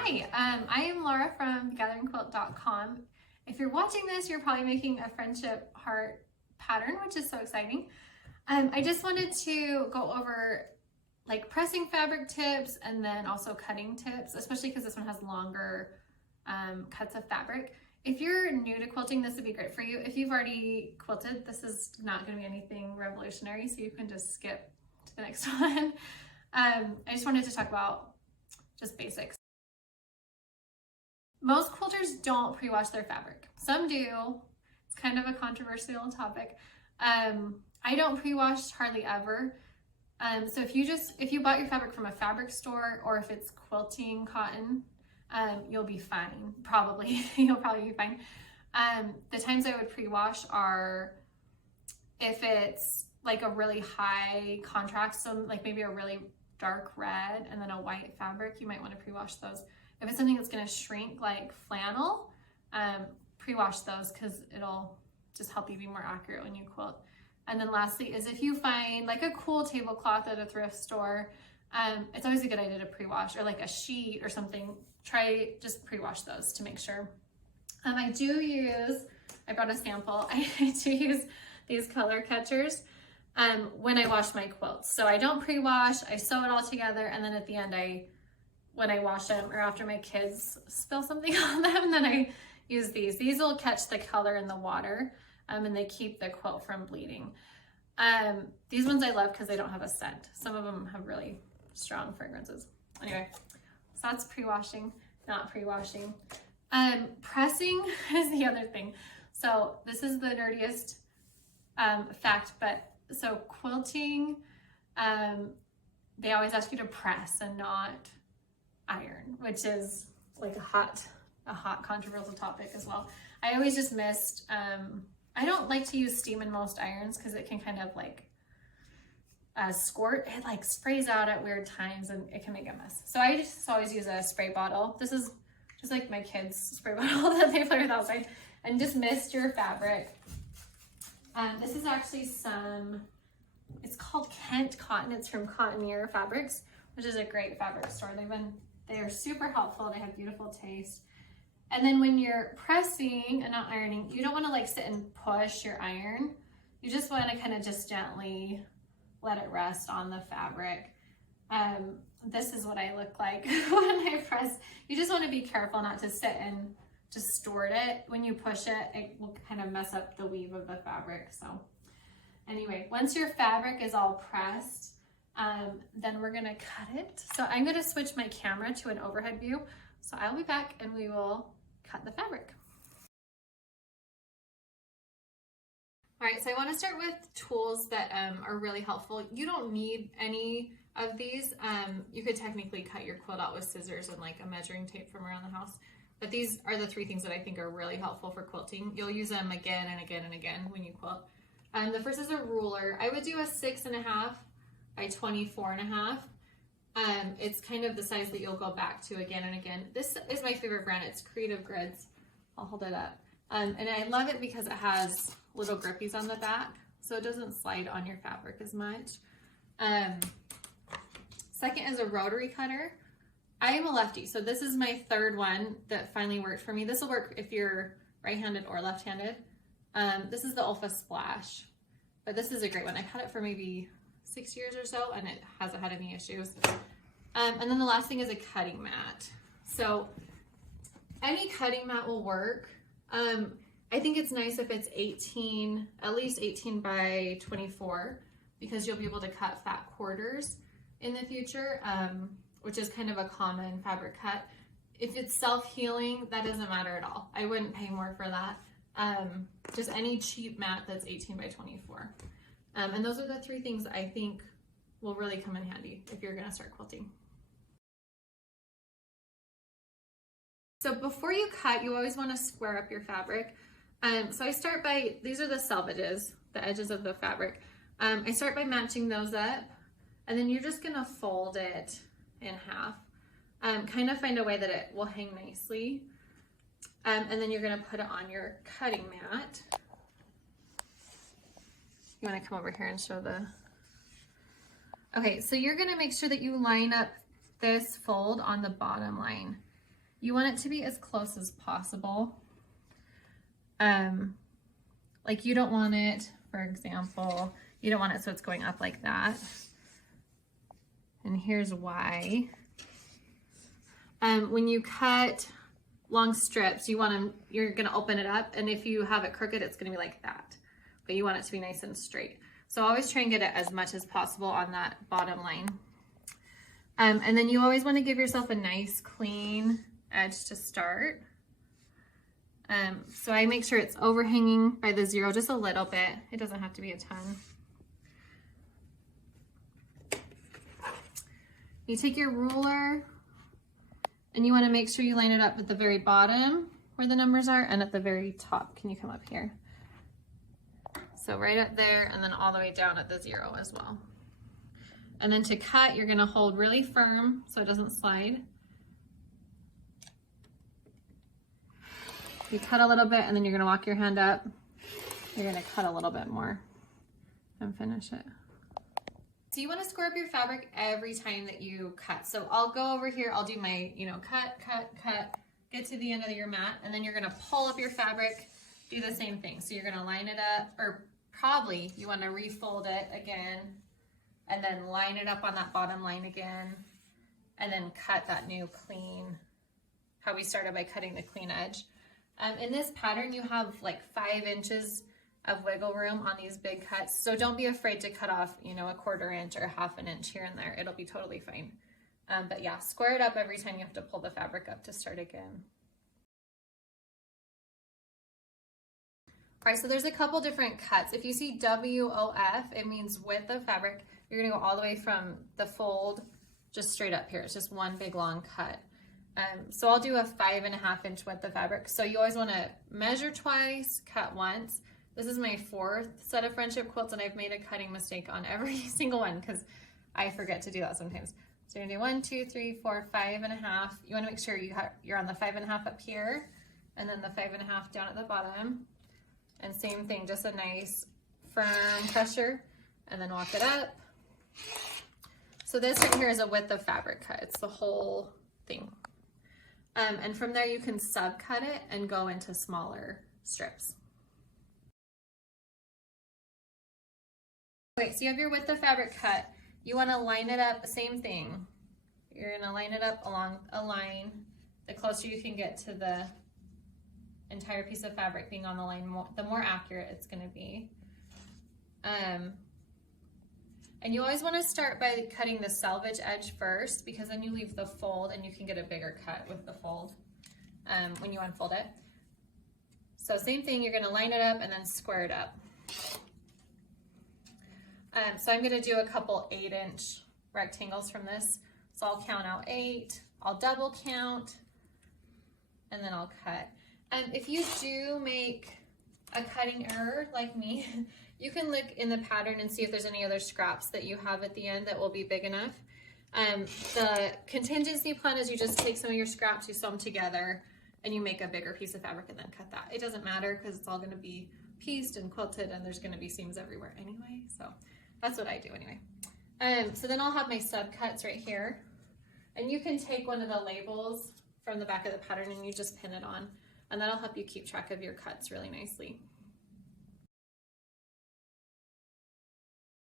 Hi, I am Laura from gatheringquilt.com. If you're watching this, you're probably making a friendship heart pattern, which is so exciting. I just wanted to go over like pressing fabric tips and then also cutting tips, especially because this one has longer cuts of fabric. If you're new to quilting, this would be great for you. If you've already quilted, this is not going to be anything revolutionary, so you can just skip to the next one. I just wanted to talk about just basics. Most quilters don't pre-wash their fabric. Some do. It's kind of a controversial topic. I don't pre-wash hardly ever. So if you bought your fabric from a fabric store, or if it's quilting cotton, you'll be fine. Probably. You'll probably be fine. The times I would pre-wash are if it's like a really high contrast, so like maybe a really dark red and then a white fabric, you might want to pre-wash those. If it's something that's going to shrink like flannel, pre-wash those because it'll just help you be more accurate when you quilt. And then lastly is if you find like a cool tablecloth at a thrift store, it's always a good idea to pre-wash, or like a sheet or something. Try just pre-wash those to make sure. I brought a sample. I do use these color catchers when I wash my quilts. So I don't pre-wash, I sew it all together, and then at the end when I wash them, or after my kids spill something on them, then I use these. These will catch the color in the water, and they keep the quilt from bleeding. These ones I love because they don't have a scent. Some of them have really strong fragrances. Anyway, so that's pre-washing, not pre-washing. Pressing is the other thing. So this is the nerdiest fact, but so quilting, they always ask you to press and not iron, which is like a hot controversial topic as well. I always just missed, I don't like to use steam in most irons because it can kind of like squirt. It like sprays out at weird times and it can make a mess. So I just always use a spray bottle. This is just like my kids' spray bottle that they play with outside, and just mist your fabric. This is actually it's called Kent Cotton. It's from Cottonier Fabrics, which is a great fabric store. They are super helpful. They have beautiful taste. And then when you're pressing and not ironing, you don't want to like sit and push your iron. You just want to kind of just gently let it rest on the fabric. This is what I look like when I press. You just want to be careful not to sit and distort it. When you push it, it will kind of mess up the weave of the fabric. So anyway, once your fabric is all pressed, then we're gonna cut it. So I'm gonna switch my camera to an overhead view. So I'll be back and we will cut the fabric. All right, so I wanna start with tools that are really helpful. You don't need any of these. You could technically cut your quilt out with scissors and like a measuring tape from around the house. But these are the three things that I think are really helpful for quilting. You'll use them again and again and again when you quilt. The first is a ruler. I would do a 6.5 by 24.5. It's kind of the size that you'll go back to again and again. This is my favorite brand. It's Creative Grids. I'll hold it up. And I love it because it has little grippies on the back, so it doesn't slide on your fabric as much. Second is a Rotary Cutter. I am a lefty, so this is my third one that finally worked for me. This will work if you're right-handed or left-handed. This is the Olfa Splash, but this is a great one. I've had it for maybe 6 years or so, and it hasn't had any issues. And then the last thing is a cutting mat. So any cutting mat will work. I think it's nice if it's at least 18 by 24, because you'll be able to cut fat quarters in the future, which is kind of a common fabric cut. If it's self-healing, that doesn't matter at all. I wouldn't pay more for that. Just any cheap mat that's 18 by 24. And those are the three things I think will really come in handy if you're gonna start quilting. So before you cut, you always wanna square up your fabric. So I start by, these are the selvages, the edges of the fabric. I start by matching those up, and then you're just gonna fold it in half. Kind of find a way that it will hang nicely. And then you're gonna put it on your cutting mat. You wanna come over here and show okay, so you're gonna make sure that you line up this fold on the bottom line. you want it to be as close as possible. Like you don't want it, for example, you don't want it so it's going up like that. And here's why. When you cut long strips, you're gonna open it up, and if you have it crooked, it's gonna be like that. But you want it to be nice and straight. So always try and get it as much as possible on that bottom line. And then you always wanna give yourself a nice clean edge to start. So I make sure it's overhanging by the 0 just a little bit. It doesn't have to be a ton. You take your ruler and you want to make sure you line it up at the very bottom where the numbers are and at the very top. Can you come up here? So right up there and then all the way down at the 0 as well. And then to cut, you're going to hold really firm so it doesn't slide. You cut a little bit and then you're going to walk your hand up. You're going to cut a little bit more and finish it. So you want to square up your fabric every time that you cut. So I'll go over here, I'll do my, cut, get to the end of your mat, and then you're going to pull up your fabric, do the same thing. So you're going to line it up, or probably you want to refold it again, and then line it up on that bottom line again, and then cut that new clean, how we started by cutting the clean edge. In this pattern, you have like 5 inches of wiggle room on these big cuts. So don't be afraid to cut off, a 1/4 inch or 1/2 inch here and there. It'll be totally fine. But yeah, square it up every time you have to pull the fabric up to start again. All right, so there's a couple different cuts. If you see WOF, it means width of fabric. You're gonna go all the way from the fold just straight up here. It's just one big long cut. So I'll do a 5.5 inch width of fabric. So you always wanna measure twice, cut once. This is my 4th set of Friendship Quilts, and I've made a cutting mistake on every single one because I forget to do that sometimes. So you're gonna do 1, 2, 3, 4, 5.5. You wanna make sure you're on the 5.5 up here, and then the 5.5 down at the bottom. And same thing, just a nice firm pressure, and then walk it up. So this right here is a width of fabric cut. It's the whole thing. And from there you can subcut it and go into smaller strips. Okay, so you have your width of fabric cut. You want to line it up, same thing. You're going to line it up along a line. The closer you can get to the entire piece of fabric being on the line, the more accurate it's going to be. And you always want to start by cutting the selvage edge first, because then you leave the fold and you can get a bigger cut with the fold when you unfold it. So same thing, you're going to line it up and then square it up. So I'm going to do a couple 8-inch rectangles from this. So I'll count out 8, I'll double count, and then I'll cut. If you do make a cutting error like me, you can look in the pattern and see if there's any other scraps that you have at the end that will be big enough. The contingency plan is you just take some of your scraps, you sew them together, and you make a bigger piece of fabric and then cut that. It doesn't matter because it's all going to be pieced and quilted, and there's going to be seams everywhere anyway. So that's what I do anyway. So then I'll have my subcuts right here, and you can take one of the labels from the back of the pattern and you just pin it on, and that'll help you keep track of your cuts really nicely.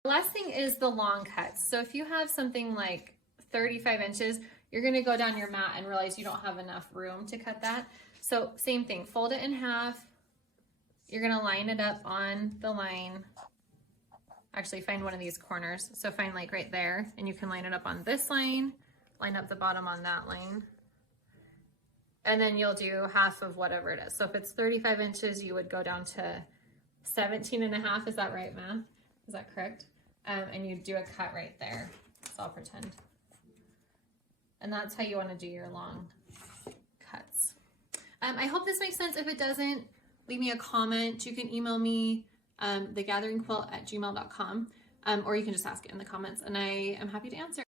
The last thing is the long cuts. So if you have something like 35 inches, you're going to go down your mat and realize you don't have enough room to cut that. So same thing, fold it in half. You're going to line it up on the line. Actually, find one of these corners. So find like right there, and you can line it up on this line, line up the bottom on that line. And then you'll do half of whatever it is. So if it's 35 inches, you would go down to 17.5. Is that right, math? Is that correct? And you do a cut right there. So I'll pretend. And that's how you want to do your long cuts. I hope this makes sense. If it doesn't, leave me a comment. You can email me thegatheringquilt@gmail.com, or you can just ask it in the comments, and I am happy to answer.